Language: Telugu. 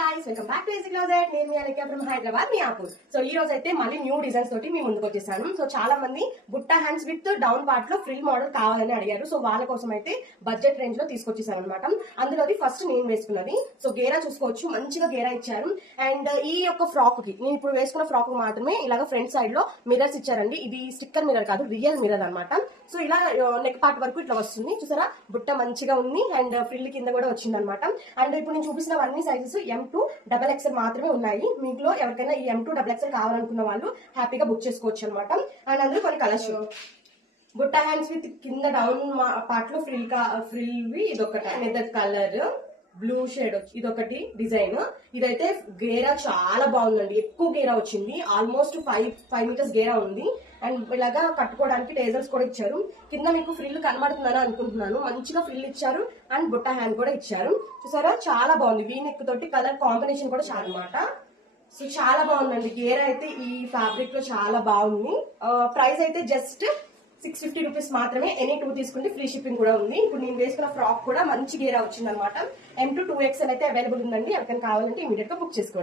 guys, welcome back to Easy Closet. నేను మీ అనిక ఫ్రమ్ హైదరాబాద్ మియాపూర్. సో ఈ రోజు అయితే మళ్ళీ న్యూ డిజైన్స్ తోటి మీ ముందుకు వచ్చేసాను. సో చాలా మంది బుట్ట హ్యాండ్స్ విత్ డౌన్ పార్ట్ లో ఫ్రిల్ మోడల్ కావాలని అడిగారు. సో వాళ్ళ కోసం అయితే బడ్జెట్ రేంజ్ లో తీసుకొచ్చేసాను అనమాట. అందులోది ఫస్ట్ నేను వేసుకున్నది. సో గేరా చూసుకోవచ్చు, మంచిగా గేరా ఇచ్చారు. అండ్ ఈ యొక్క ఫ్రాక్ కి నేను ఇప్పుడు వేసుకున్న ఫ్రాక్ మాత్రమే ఇలాగ ఫ్రంట్ సైడ్ లో మిర్రర్స్ ఇచ్చారండి. ఇది స్టిక్కర్ మిర్రర్ కాదు, రియల్ మిర్రర్ అనమాట. సో ఇలా నెక్ పార్ట్ వరకు ఇట్లా వస్తుంది చూసారా, బుట్ట మంచిగా ఉంది. అండ్ ఫ్రిల్ కింద కూడా వచ్చింది అనమాట. అండ్ ఇప్పుడు నేను చూపిస్తున్న అన్ని సైజెస్ M2 XXL మాత్రమే ఉన్నాయి. మీలో ఎవరికైనా ఈ M2 XXL కావాలనుకున్న వాళ్ళు హ్యాపీగా బుక్ చేసుకోవచ్చు అనమాట. అండ్ అందులో కొన్ని కలర్స్, బుట్ట హ్యాండ్స్ విత్ కింద డౌన్ పార్ట్ లో ఫ్రిల్ ఇదొకటి మెదక్ కలర్, బ్లూ షేడ్ ఇదొకటి డిజైన్. ఇదైతే గేరా చాలా బాగుందండి, ఎక్కువ గేరా వచ్చింది, ఆల్మోస్ట్ 5 మీటర్స్ గేరా ఉంది. అండ్ ఇలాగా కట్టుకోవడానికి టేజర్స్ కూడా ఇచ్చారు. కింద మీకు ఫ్రిల్ కనబడుతుందని అనుకుంటున్నాను, మంచిగా ఫ్రిల్ ఇచ్చారు. అండ్ బుట్ట హ్యాండ్ కూడా ఇచ్చారు చూసారా, చాలా బాగుంది. వీ నెక్ తోటి కలర్ కాంబినేషన్ కూడా చాలా అనమాట. సో చాలా బాగుందండి, గేరా అయితే ఈ ఫ్యాబ్రిక్ లో చాలా బాగుంది. ప్రైస్ అయితే జస్ట్ 650 రూపీస్ మాత్రమే. ఎనీ 2 తీసుకుంటే ఫ్రీ షిప్పింగ్ కూడా ఉంది. ఇప్పుడు నేను వేసుకున్న ఫ్రాక్ కూడా మంచి గేరా వచ్చింది అనమాట. M2 2XL అయితే అవైలబుల్ ఉందండి. ఎవరికైనా కావాలంటే ఇమీడియట్ గా బుక్ చేసుకోండి.